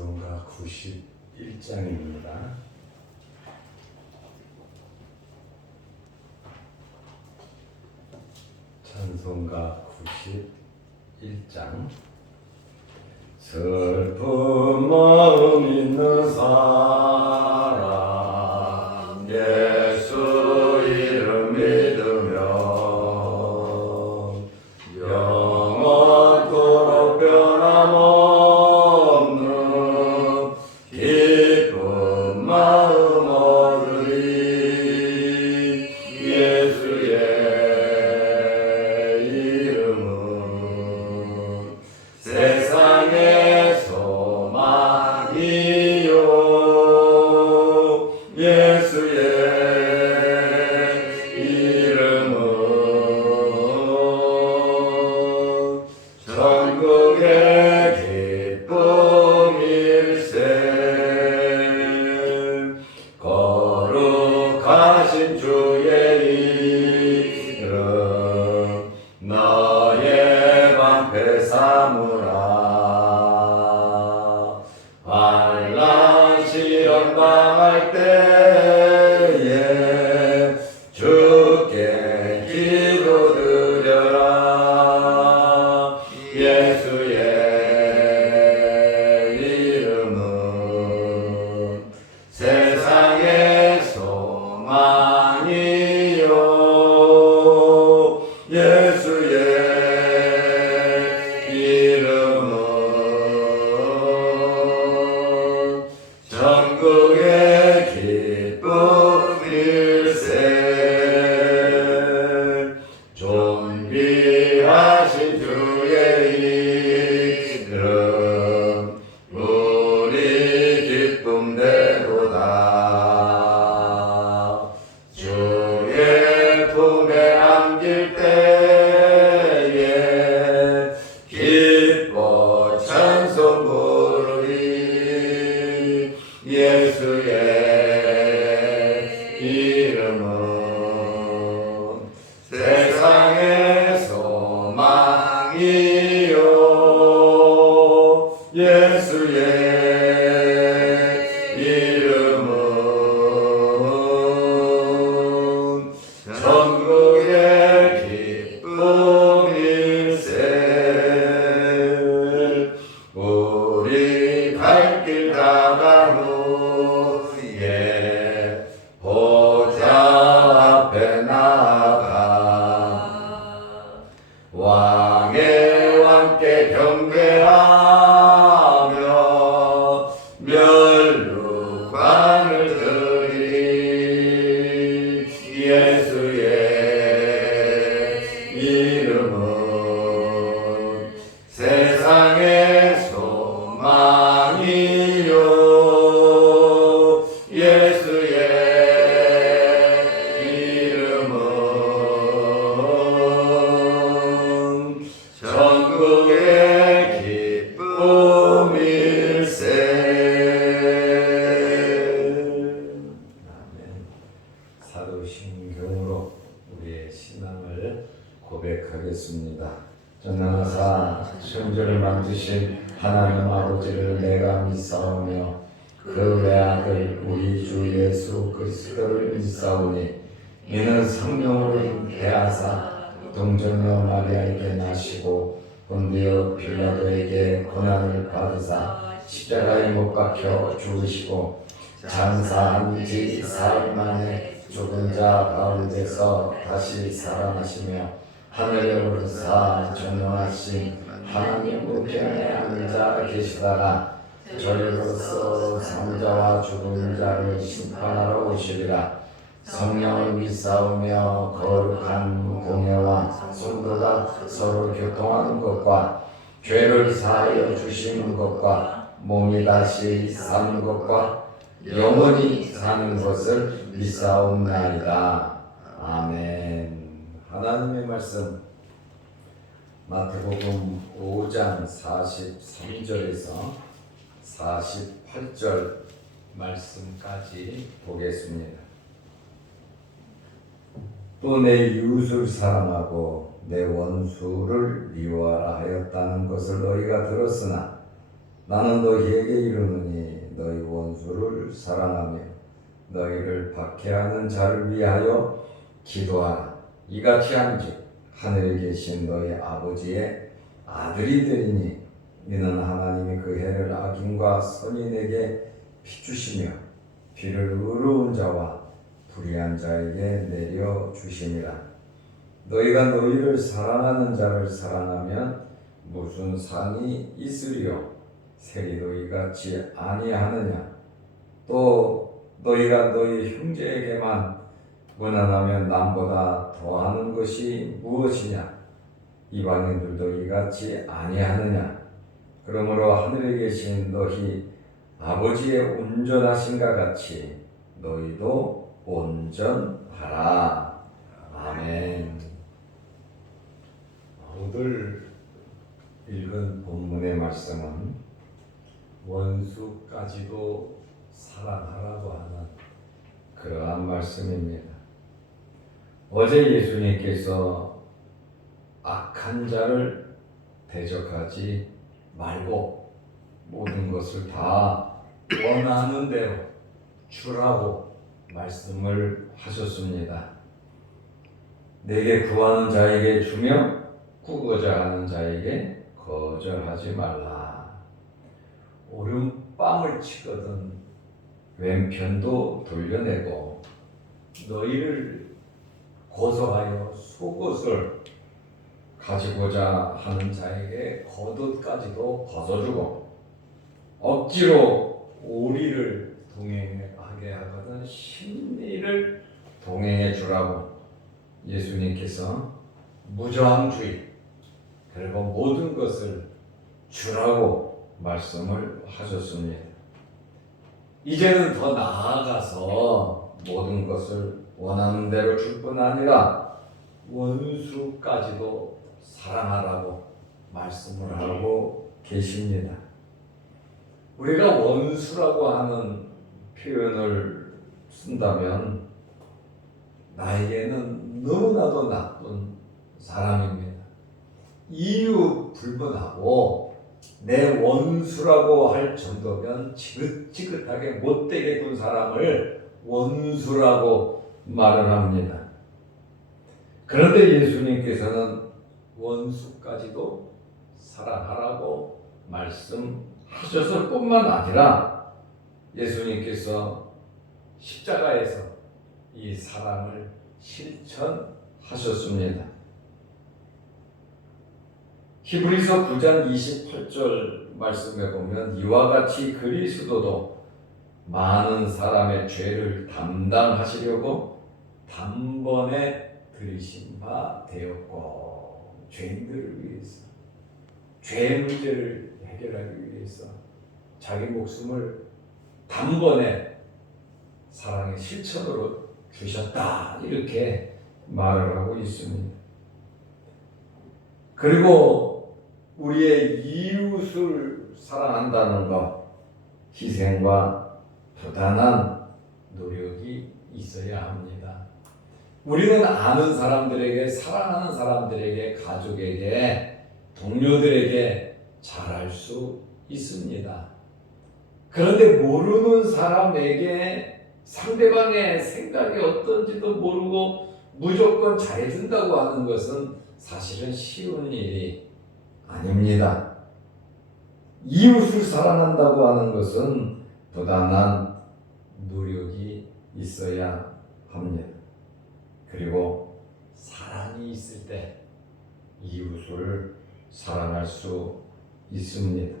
찬송가 91장입니다. 찬송가 91장. 슬픈 마음 있는 사람 예수 이름 믿으며 영원토록 변함없는 기쁜 마음 얻으리. 예수의 이름은 세상의 소망이요. 예수의 이름은 천국의 기쁨일세. 거룩하신 주의 이름 너의 방패 삼으라. 환난 시험 당할 때에 주께 기도드려라. 예수의 이름은 세상의 소망이요. 예수의 이름은 천국의 기쁨일세. 존귀하신 주의 이름 우리 기쁨대로다. 주의 품에 안길 때에 기뻐 찬송 부르리. 예수의 이름은 세상의 소망이요. 예수의 이름은 천국의 기쁨일세. 우리 갈 길 다간 후에 보좌 앞에 나아가 왕의 왕께 경배하며 멸류관을 드리. 예수의 이름은 세상의 소망이요. 예수의 이름은 천국의 기쁨일세. 아멘. 사도신경으로 우리의 신앙을 고백하겠습니다. 전능하사 천지를 만드신 하나님 아버지를 내가 믿사오며 그 외아들 우리 주 예수 그리스도를 믿사오니 이는 성령으로 잉태하사 동정녀 마리아에게 나시고 본디오 빌라도에게 고난을 받으사 십자가에 못 박혀 죽으시고 장사한 지 사흘 만에 죽은 자 가운데서 다시 살아나시며 하늘에 오르사 전능하신 하나님 우편에 앉아 계시다가 저리로서 산자와 죽은 자를 심판하러 오시리라. 성령을 믿사오며 거룩한 공회와 성도가 서로 교통하는 것과 죄를 사하여 주시는 것과 몸이 다시 사는 것과 영원히 사는 것을 믿사옵나이다. 아멘. 하나님의 말씀 마태복음 5장 43절에서 48절 말씀까지 보겠습니다. 또 내 이웃을 사랑하고 내 원수를 미워하라 하였다는 것을 너희가 들었으나 나는 너희에게 이르노니 너희 원수를 사랑하며 너희를 박해하는 자를 위하여 기도하라. 이같이 한즉 하늘에 계신 너희 아버지의 아들이 되리니 이는 하나님이 그 해를 악인과 선인에게 비추시며 비를 의로운 자와 불의한 자에게 내려 주심이라. 너희가 너희를 사랑하는 자를 사랑하면 무슨 상이 있으리요? 세리도 이같이 아니하느냐? 또 너희가 너희 형제에게만 무난하면 남보다 더하는 것이 무엇이냐? 이방인들도 이같이 아니하느냐? 그러므로 하늘에 계신 너희 아버지의 온전하신가 같이 너희도 온전하라. 아멘. 오늘 읽은 본문의 말씀은 원수까지도 사랑하라고 하는 그러한 말씀입니다. 어제 예수님께서 악한 자를 대적하지 말고 모든 것을 다 원하는 대로 주라고 말씀을 하셨습니다. 내게 구하는 자에게 주며 구고자 하는 자에게 거절하지 말라. 오른뺨을 치거든 왼편도 돌려내고 너희를 고소하여 속옷을 가지고자 하는 자에게 겉옷까지도 벗어주고 억지로 오리를 동행하게 하거든 심리를 동행해 주라고 예수님께서 무저항주의 그리고 모든 것을 주라고 말씀을 하셨습니다. 이제는 더 나아가서 모든 것을 원하는 대로 줄 뿐 아니라 원수까지도 사랑하라고 말씀을 하고 계십니다. 우리가 원수라고 하는 표현을 쓴다면 나에게는 너무나도 나쁜 사람입니다. 이유 불문하고 내 원수라고 할 정도면 지긋지긋하게 못되게 둔 사람을 원수라고 말을 합니다. 그런데 예수님께서는 원수까지도 사랑하라고 말씀하셨을 뿐만 아니라 예수님께서 십자가에서 이 사랑을 실천하셨습니다. 히브리서 9장 28절 말씀에 보면 이와 같이 그리스도도 많은 사람의 죄를 담당하시려고 단번에 들이신 바 되었고 죄인들을 위해서 죄 문제를 해결하기 위해서 자기 목숨을 단번에 사랑의 실천으로 주셨다 이렇게 말을 하고 있습니다. 그리고 우리의 이웃을 사랑한다는 것 희생과 부단한 노력이 있어야 합니다. 우리는 아는 사람들에게 사랑하는 사람들에게 가족에게 동료들에게 잘할 수 있습니다. 그런데 모르는 사람에게 상대방의 생각이 어떤지도 모르고 무조건 잘해준다고 하는 것은 사실은 쉬운 일이 아닙니다. 이웃을 사랑한다고 하는 것은 부단한 노력이 있어야 합니다. 그리고 사랑이 있을 때 이웃을 사랑할 수 있습니다.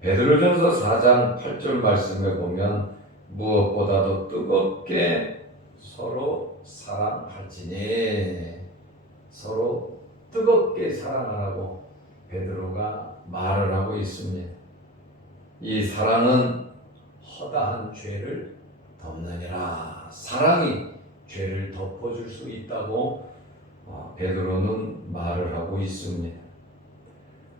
베드로전서 4장 8절 말씀에 보면 무엇보다도 뜨겁게 서로 사랑할지니 서로 뜨겁게 사랑하라고 베드로가 말을 하고 있습니다. 이 사랑은 허다한 죄를 덮느니라. 사랑이 죄를 덮어줄 수 있다고 베드로는 말을 하고 있습니다.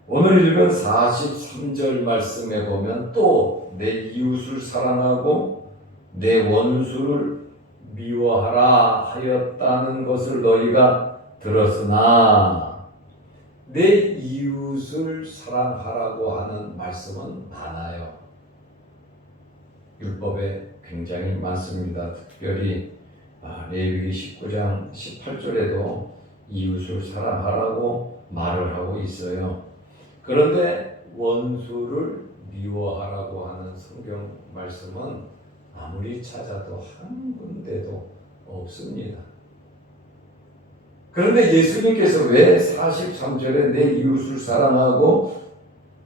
오늘 읽은 43절 말씀에 보면 또 내 이웃을 사랑하고 내 원수를 미워하라 하였다는 것을 너희가 들었으나 내 이웃을 사랑하라고 하는 말씀은 많아요. 율법에 굉장히 많습니다. 특별히 레위기 19장 18절에도 이웃을 사랑하라고 말을 하고 있어요. 그런데 원수를 미워하라고 하는 성경 말씀은 아무리 찾아도 한 군데도 없습니다. 그런데 예수님께서 왜 43절에 내 이웃을 사랑하고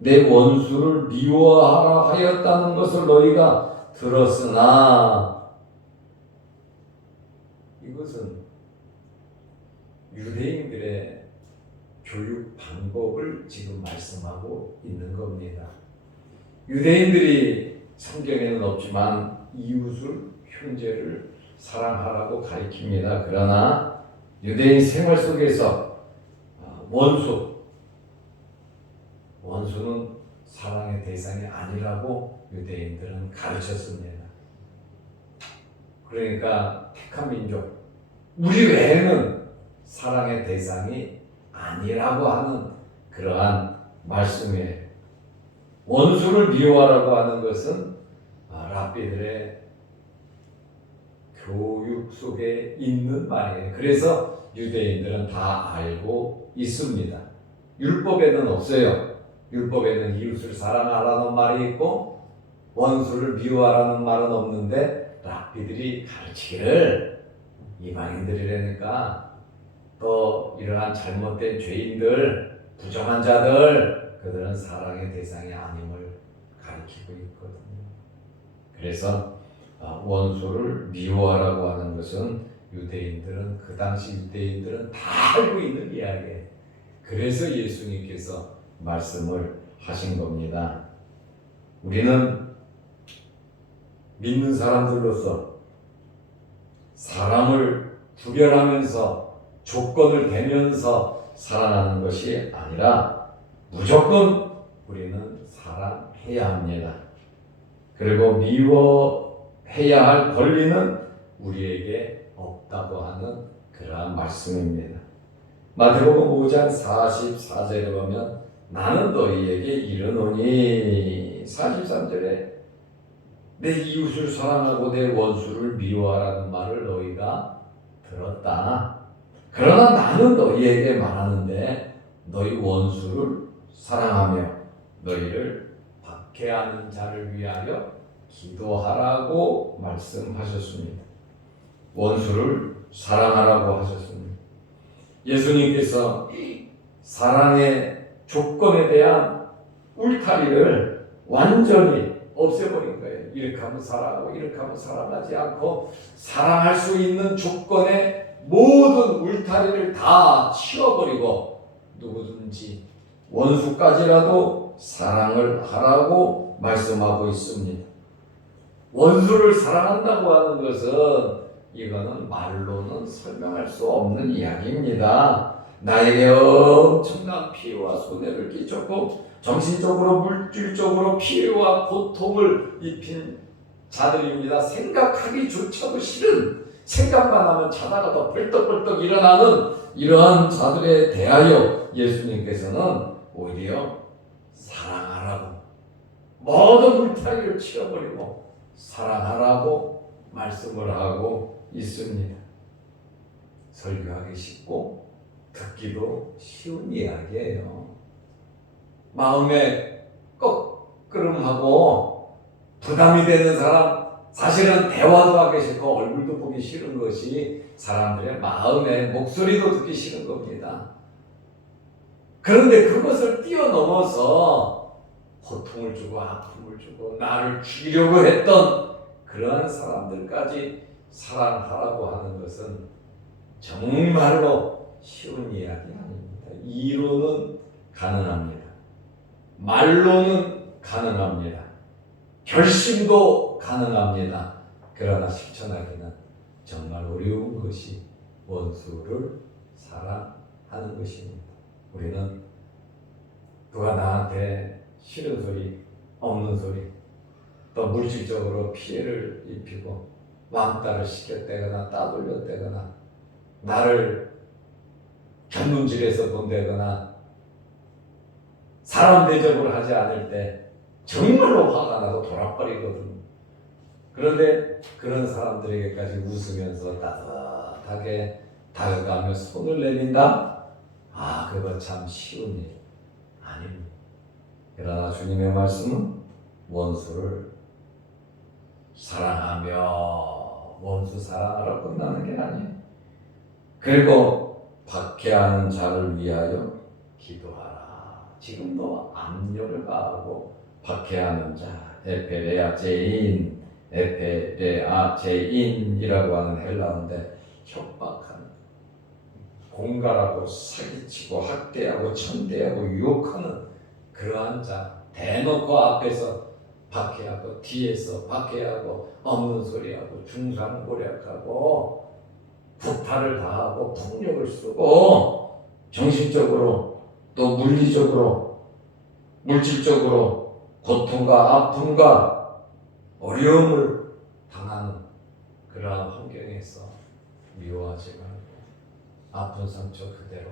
내 원수를 미워하라 하였다는 것을 너희가 들었으나, 이것은 유대인들의 교육 방법을 지금 말씀하고 있는 겁니다. 유대인들이 성경에는 없지만 이웃을, 형제를 사랑하라고 가르칩니다. 그러나 유대인 생활 속에서 원수는 사랑의 대상이 아니라고 유대인들은 가르쳤습니다. 그러니까 택한 민족, 우리 외에는 사랑의 대상이 아니라고 하는 그러한 말씀이에요. 원수를 미워하라고 하는 것은 랍비들의 교육 속에 있는 말이에요. 그래서 유대인들은 다 알고 있습니다. 율법에는 없어요. 율법에는 이웃을 사랑하라는 말이 있고 원수를 미워하라는 말은 없는데, 랍비들이 가르치기를 이방인들이라니까 또 이러한 잘못된 죄인들, 부정한 자들, 그들은 사랑의 대상이 아님을 가르치고 있거든요. 그래서 원수를 미워하라고 하는 것은 유대인들은, 그 당시 유대인들은 다 알고 있는 이야기예요. 그래서 예수님께서 말씀을 하신 겁니다. 우리는 믿는 사람들로서 사람을 구별하면서 조건을 대면서 사랑하는 것이 아니라 무조건 우리는 사랑해야 합니다. 그리고 미워해야 할 권리는 우리에게 없다고 하는 그러한 말씀입니다. 마태복음 5장 44절에 보면 나는 너희에게 이르노니, 43절에 내 이웃을 사랑하고 내 원수를 미워하라는 말을 너희가 들었다. 그러나 나는 너희에게 말하는데 너희 원수를 사랑하며 너희를 박해하는 자를 위하여 기도하라고 말씀하셨습니다. 원수를 사랑하라고 하셨습니다. 예수님께서 사랑의 조건에 대한 울타리를 완전히 없애버린 거예요. 이렇게 하면 사랑하고 이렇게 하면 사랑하지 않고, 사랑할 수 있는 조건의 모든 울타리를 다 치워버리고 누구든지 원수까지라도 사랑을 하라고 말씀하고 있습니다. 원수를 사랑한다고 하는 것은 이거는 말로는 설명할 수 없는 이야기입니다. 나에게 엄청난 피해와 손해를 끼쳤고 정신적으로 물질적으로 피해와 고통을 입힌 자들입니다. 생각하기조차도 싫은, 생각만 하면 자다가 더 벌떡벌떡 일어나는 이러한 자들에 대하여 예수님께서는 오히려 사랑하라고, 모든 울타리를 치워버리고 사랑하라고 말씀을 하고 있습니다. 설교하기 쉽고 듣기도 쉬운 이야기예요. 마음에 꺼끄름하고 부담이 되는 사람, 사실은 대화도 하기 싫고 얼굴도 보기 싫은 것이 사람들의 마음에, 목소리도 듣기 싫은 겁니다. 그런데 그것을 뛰어넘어서 고통을 주고 아픔을 주고 나를 죽이려고 했던 그러한 사람들까지 사랑하라고 하는 것은 정말로 쉬운 이야기 아닙니다. 이론은 가능합니다. 말로는 가능합니다. 결심도 가능합니다. 그러나 실천하기는 정말 어려운 것이 원수를 사랑하는 것입니다. 우리는 누가 나한테 싫은 소리, 없는 소리, 또 물질적으로 피해를 입히고 왕따를 시켰다거나 따돌렸다거나 나를 견눈질해서 본다거나 사람 대접을 하지 않을 때 정말로 화가 나고 돌아버리거든요. 그런데 그런 사람들에게까지 웃으면서 따뜻하게 다가가며 손을 내민다? 아, 그거 참 쉬운 일 아닙니다. 그러나 주님의 말씀은 원수를 사랑하며 원수 사랑하러 끝나는 게 아니에요. 그리고 박해하는 자를 위하여 기도하라. 지금도 압력을 가하고 박해하는 자, 에페레아제인이라고 하는 헬라어인데 협박하는, 공갈하고 사기치고 학대하고 천대하고 유혹하는 그러한 자, 대놓고 앞에서 박해하고 뒤에서 박해하고 없는 소리하고 중상고략하고 구타를 다하고 폭력을 쓰고 정신적으로 또 물리적으로 물질적으로 고통과 아픔과 어려움을 당하는 그러한 환경에서 미워하지 말고 아픈 상처 그대로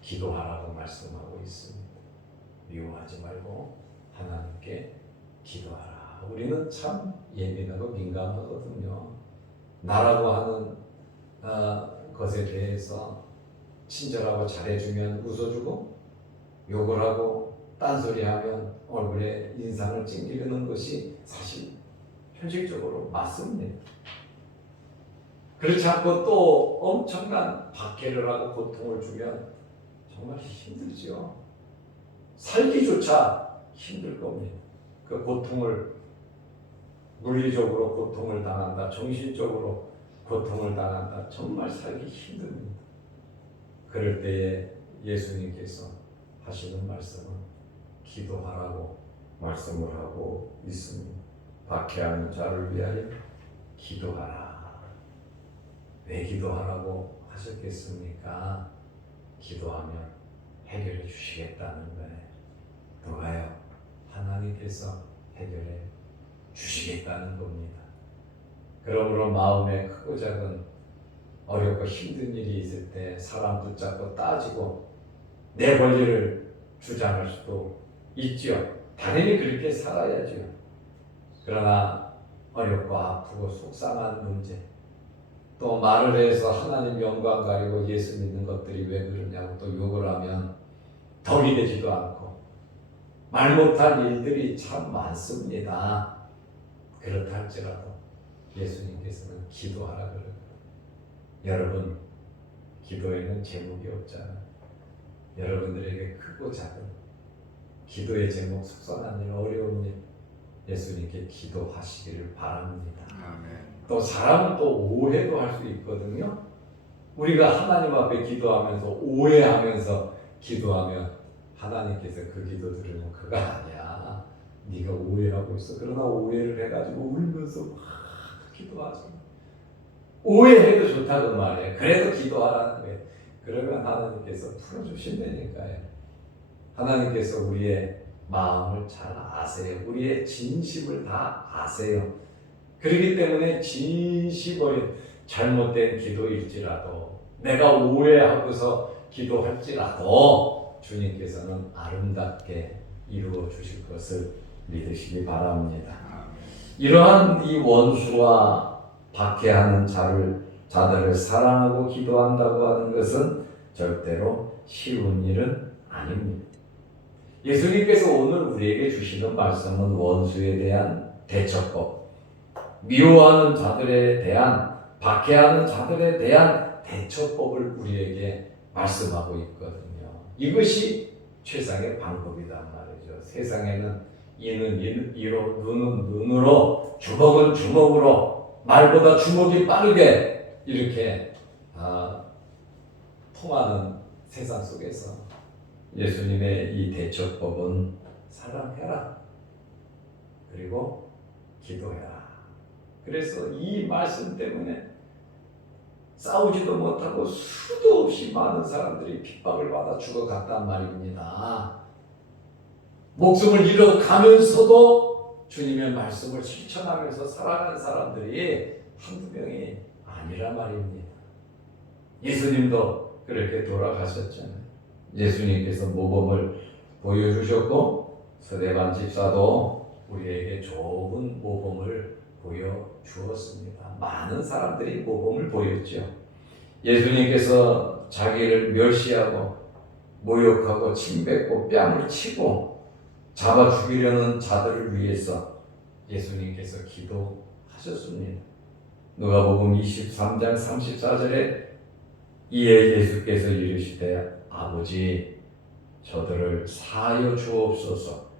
기도하라고 말씀하고 있습니다. 미워하지 말고 하나님께 기도하라. 우리는 참 예민하고 민감하거든요. 나라고 하는 것에 대해서 친절하고 잘해주면 웃어주고, 욕을 하고 딴소리하면 얼굴에 인상을 찡기르는 것이 사실 현실적으로 맞습니다. 그렇지 않고 또 엄청난 박해를 하고 고통을 주면 정말 힘들죠. 살기조차 힘들 겁니다. 그 고통을, 물리적으로 고통을 당한다, 정신적으로 고통을 당한다, 정말 살기 힘듭니다. 그럴 때에 예수님께서 하시는 말씀은 기도하라고 말씀을 하고 있습니다. 박해하는 자를 위하여 기도하라. 왜 기도하라고 하셨겠습니까? 기도하면 해결해 주시겠다는 거예요. 누가요? 하나님께서 해결해 주시겠다는 겁니다. 그러므로 마음에 크고 작은 어렵고 힘든 일이 있을 때 사람 붙잡고 따지고 내 권리를 주장할 수도 있죠. 당연히 그렇게 살아야죠. 그러나 어렵고 아프고 속상한 문제, 또 말을 해서 하나님 영광 가리고 예수 믿는 것들이 왜 그러냐고 또 욕을 하면 덕이 되지도 않고 말 못할 일들이 참 많습니다. 그렇다 할지라도 예수님께서는 기도하라 그러고, 여러분 기도에는 제목이 없잖아요. 여러분들에게 크고 작은 기도의 제목, 속상한 일, 어려운 일 예수님께 기도하시기를 바랍니다. 아멘. 또 사람은 또 오해도 할 수 있거든요. 우리가 하나님 앞에 기도하면서 오해하면서 기도하면 하나님께서 그 기도 들으면 그거 아니야, 네가 오해하고 있어. 그러나 오해를 해가지고 울면서 막 기도하지. 오해해도 좋다고 말이에요. 그래도 기도하라는 거예요. 그러면 하나님께서 풀어주신다니까요. 하나님께서 우리의 마음을 잘 아세요. 우리의 진심을 다 아세요. 그렇기 때문에 진심으로 잘못된 기도일지라도, 내가 오해하고서 기도할지라도 주님께서는 아름답게 이루어 주실 것을 믿으시기 바랍니다. 이러한 이 원수와 박해하는 자들을 사랑하고 기도한다고 하는 것은 절대로 쉬운 일은 아닙니다. 예수님께서 오늘 우리에게 주시는 말씀은 원수에 대한 대처법, 미워하는 자들에 대한, 박해하는 자들에 대한 대처법을 우리에게 말씀하고 있거든요. 이것이 최상의 방법이란 말이죠. 세상에는 이는 이로, 눈은 눈으로, 주먹은 주먹으로, 말보다 주먹이 빠르게 이렇게 통하는 세상 속에서 예수님의 이 대처법은 사랑해라, 그리고 기도해라. 그래서 이 말씀 때문에 싸우지도 못하고 수도 없이 많은 사람들이 핍박을 받아 죽어갔단 말입니다. 목숨을 잃어가면서도 주님의 말씀을 실천하면서 살아가는 사람들이 한두 명이 아니란 말입니다. 예수님도 그렇게 돌아가셨잖아요. 예수님께서 모범을 보여주셨고 스데반 집사도 우리에게 좋은 모범을 보여주었습니다. 많은 사람들이 모범을 보였죠. 예수님께서 자기를 멸시하고 모욕하고 침뱉고 뺨을 치고 잡아 죽이려는 자들을 위해서 예수님께서 기도하셨습니다. 누가복음 23장 34절에 이에 예수께서 이르시되 아버지 저들을 사하여 주옵소서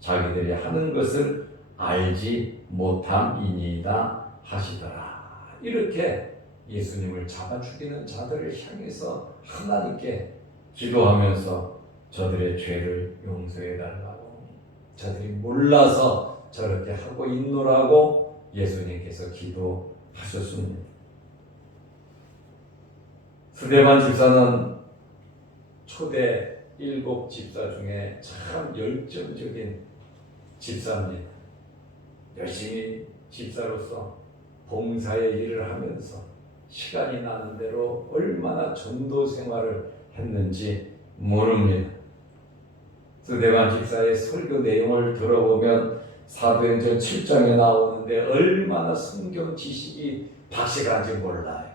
자기들이 하는 것을 알지 못함이니이다 하시더라. 이렇게 예수님을 잡아 죽이는 자들을 향해서 하나님께 기도하면서 저들의 죄를 용서해 달라고, 저들이 몰라서 저렇게 하고 있노라고 예수님께서 기도하셨습니다. 스데반 집사는 초대 7 집사 중에 참 열정적인 집사입니다. 열심히 집사로서 봉사의 일을 하면서 시간이 나는 대로 얼마나 전도 생활을 했는지 모릅니다. 스데반 집사의 설교 내용을 들어보면 사도행전 7장에 나오는데 얼마나 성경 지식이 박식한지 몰라요.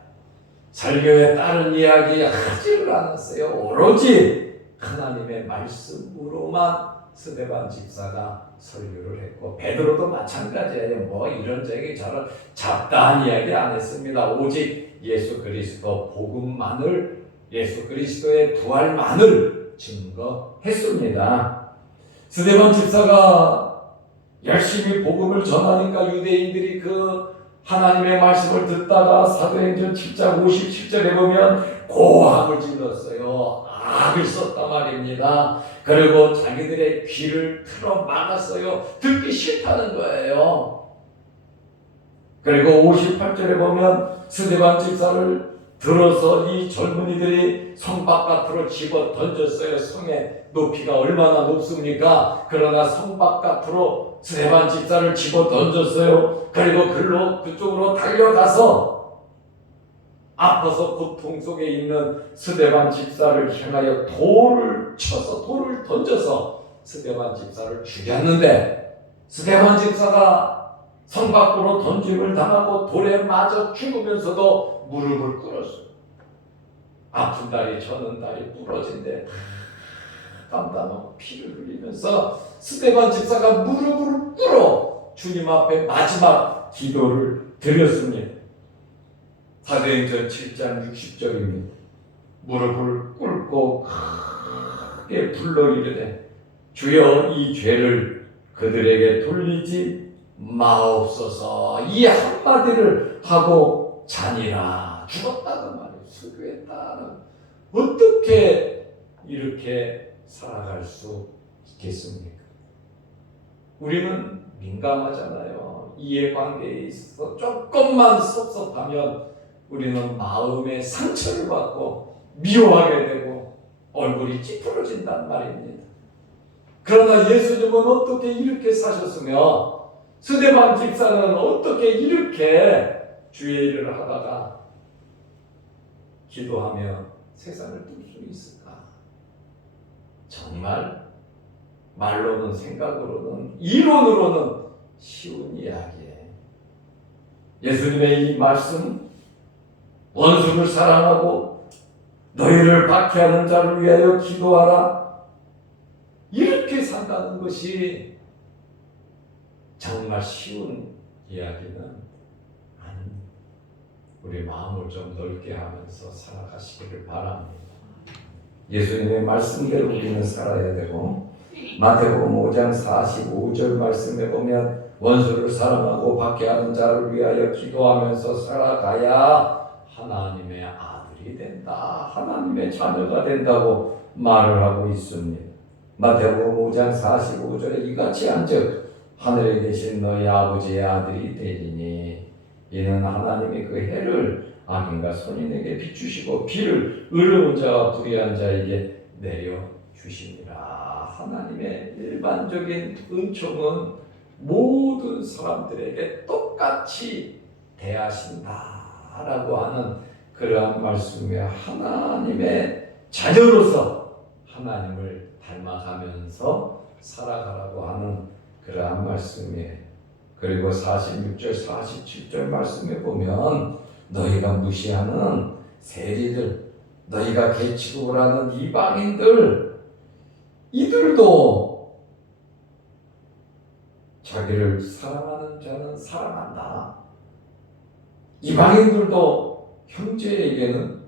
설교에 다른 이야기 하지를 않았어요. 오로지 하나님의 말씀으로만 스데반 집사가 설교를 했고, 베드로도 마찬가지예요. 뭐 이런저런 저런 잡다한 이야기 안 했습니다. 오직 예수 그리스도 복음만을, 예수 그리스도의 부활만을 증거했습니다. 스데반 집사가 열심히 복음을 전하니까 유대인들이 그 하나님의 말씀을 듣다가 사도행전 7장 57절에 보면 고함을 질렀어요. 악을 썼단 말입니다. 그리고 자기들의 귀를 틀어 막았어요. 듣기 싫다는 거예요. 그리고 58절에 보면 스데반 집사를 들어서 이 젊은이들이 성 바깥으로 집어 던졌어요. 성의 높이가 얼마나 높습니까? 그러나 성 바깥으로 스데반 집사를 집어 던졌어요. 그리고 그쪽으로 달려가서 아파서 고통 속에 있는 스데반 집사를 향하여 돌을 던져서 스데반 집사를 죽였는데, 스데반 집사가 성 밖으로 던짐을 당하고 돌에 맞아 죽으면서도 무릎을 꿇었어요. 아픈 다리, 저는 다리 부러진데 땀땀하고 피를 흘리면서 스데반 집사가 무릎을 꿇어 주님 앞에 마지막 기도를 드렸습니다. 사도행전 7장 60절입니다. 무릎을 꿇고 크게 불러 이르되 주여 이 죄를 그들에게 돌리지 마옵소서. 이 한마디를 하고 자니라. 죽었다는 말이에요. 수교했다. 어떻게 이렇게 살아갈 수 있겠습니까? 우리는 민감하잖아요. 이해관계에 있어서 조금만 섭섭하면 우리는 마음의 상처를 받고 미워하게 되고 얼굴이 찌푸러진단 말입니다. 그러나 예수님은 어떻게 이렇게 사셨으며, 스데반 집사는 어떻게 이렇게 주의 일을 하다가 기도하며 세상을 뜰 수 있을까? 정말 말로는, 생각으로는, 이론으로는 쉬운 이야기예요. 예수님의 이 말씀, 원수를 사랑하고 너희를 박해하는 자를 위하여 기도하라, 이렇게 산다는 것이 정말 쉬운 이야기는 아닙니다. 우리 마음을 좀 넓게 하면서 살아가시기를 바랍니다. 예수님의 말씀대로 우리는 살아야 되고, 마태복음 5장 45절 말씀에 보면 원수를 사랑하고 박해하는 자를 위하여 기도하면서 살아가야 하나님의 아들이 된다, 하나님의 자녀가 된다고 말을 하고 있습니다. 마태복음 5장 45절에 이같이 한즉 하늘에 계신 너희 아버지의 아들이 되리니 이는 하나님이 그 해를 악인과 선인에게 비추시고 비를 의로운 자와 불의한 자에게 내려주시니라. 하나님의 일반적인 은총은 모든 사람들에게 똑같이 대하신다라고 하는 그러한 말씀에 하나님의 자녀로서 하나님을 닮아가면서 살아가라고 하는 그러한 말씀이에요. 그리고 46절, 47절 말씀에 보면 너희가 무시하는 세리들, 너희가 개치고라는 이방인들, 이들도 자기를 사랑하는 자는 사랑한다. 이방인들도 형제에게는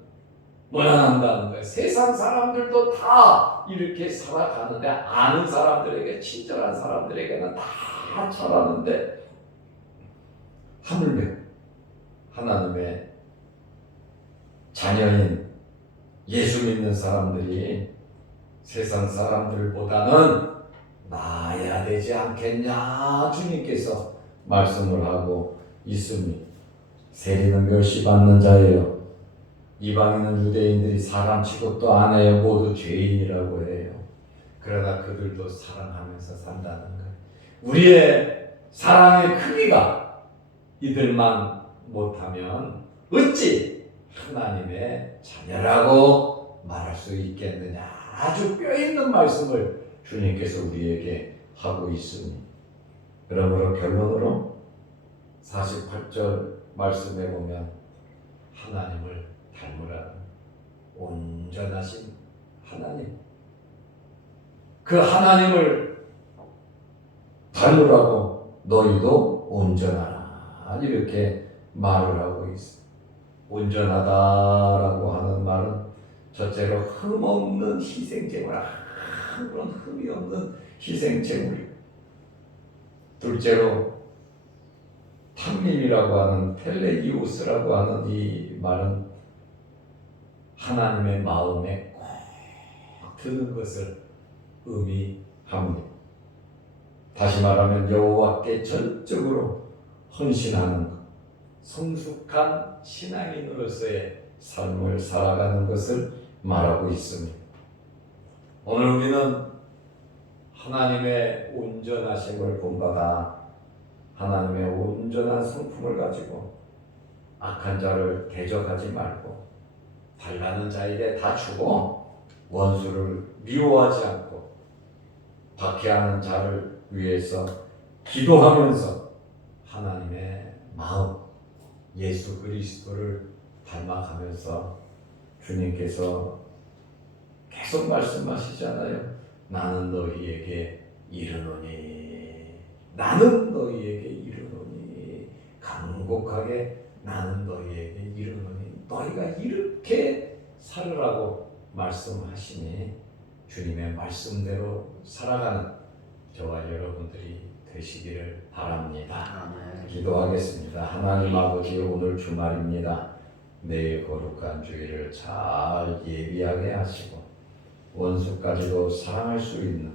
무난한다는 거예요. 세상 사람들도 다 이렇게 살아가는데, 아는 사람들에게, 친절한 사람들에게는 다 잘하는데, 하물며 하나님의 자녀인 예수 믿는 사람들이 세상 사람들보다는 나아야 되지 않겠냐, 주님께서 말씀을 하고 있습니다. 세리는 멸시받는 자예요. 이방인은 유대인들이 사람 취급도 안 해요. 모두 죄인이라고 해요. 그러나 그들도 사랑하면서 산다는 거예요. 우리의 사랑의 크기가 이들만 못하면 어찌 하나님의 자녀라고 말할 수 있겠느냐. 아주 뼈있는 말씀을 주님께서 우리에게 하고 있습니다. 그러므로 결론으로 48절 말씀에 보면 하나님을 닮으라는 온전하신 하나님, 그 하나님을 닮으라고 너희도 온전하라, 이렇게 말을 하고 있습니다. 온전하다라고 하는 말은 첫째로 흠없는 희생제물, 아무런 흠이 없는 희생제물이고, 둘째로 탐림이라고 하는 텔레이오스라고 하는 이 말은 하나님의 마음에 꼭 드는 것을 의미합니다. 다시 말하면 여호와께 전적으로 헌신하는 것, 성숙한 신앙인으로서의 삶을 살아가는 것을 말하고 있습니다. 오늘 우리는 하나님의 온전하심을 본받아 하나님의 온전한 성품을 가지고 악한 자를 대적하지 말고 달라는 자에게 다 주고 원수를 미워하지 않고 박해하는 자를 위해서 기도하면서 하나님의 마음, 예수 그리스도를 닮아가면서 주님께서 계속 말씀하시잖아요. 나는 너희에게 이르노니, 나는 너희에게 이르노니, 간곡하게 나는 너희에게 이르노니, 너희가 이렇게 살으라고 말씀하시니 주님의 말씀대로 살아가는 저와 여러분들이 되시기를 바랍니다. 기도하겠습니다. 하나님 아버지, 오늘 주말입니다. 내일 거룩한 주일을 잘 예비하게 하시고 원수까지도 사랑할 수 있는,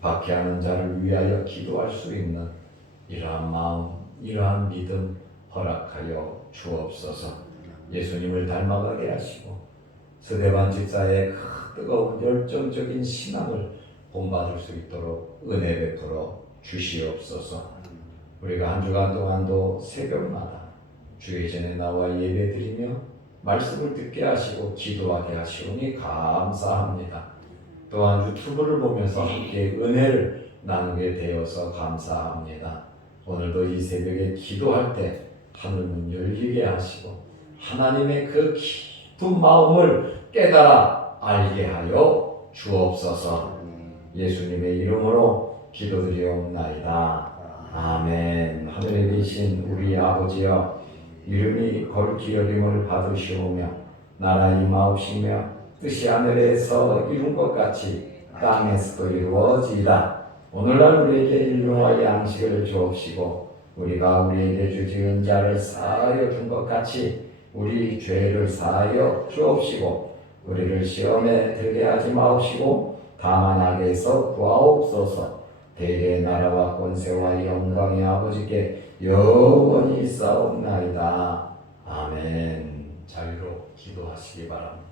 박해하는 자를 위하여 기도할 수 있는 이러한 마음, 이러한 믿음 허락하여 주옵소서. 예수님을 닮아가게 하시고 스데반 집사의 뜨거운 열정적인 신앙을 본받을 수 있도록 은혜 베풀어 주시옵소서. 우리가 한 주간 동안도 새벽마다 주의 전에 나와 예배드리며 말씀을 듣게 하시고 기도하게 하시오니 감사합니다. 또한 유튜브를 보면서 함께 은혜를 나누게 되어서 감사합니다. 오늘도 이 새벽에 기도할 때 하늘문 열리게 하시고 하나님의 그 깊은 마음을 깨달아 알게 하여 주옵소서. 예수님의 이름으로 기도드리옵나이다. 아멘. 하늘에 계신 우리 아버지여, 이름이 거룩히 여김을 받으시오며 나라 임하옵시며 뜻이 하늘에서 이룬 것 같이 땅에서도 이루어지이다. 오늘날 우리에게 일용할 양식을 주옵시고 우리가 우리에게 주지은 자를 사하여 준 것 같이 우리 죄를 사하여 주옵시고 우리를 시험에 들게 하지 마옵시고 다만 악에서 구하옵소서. 대개의 나라와 권세와 영광의 아버지께 영원히 있사옵나이다. 아멘. 자유로 기도하시기 바랍니다.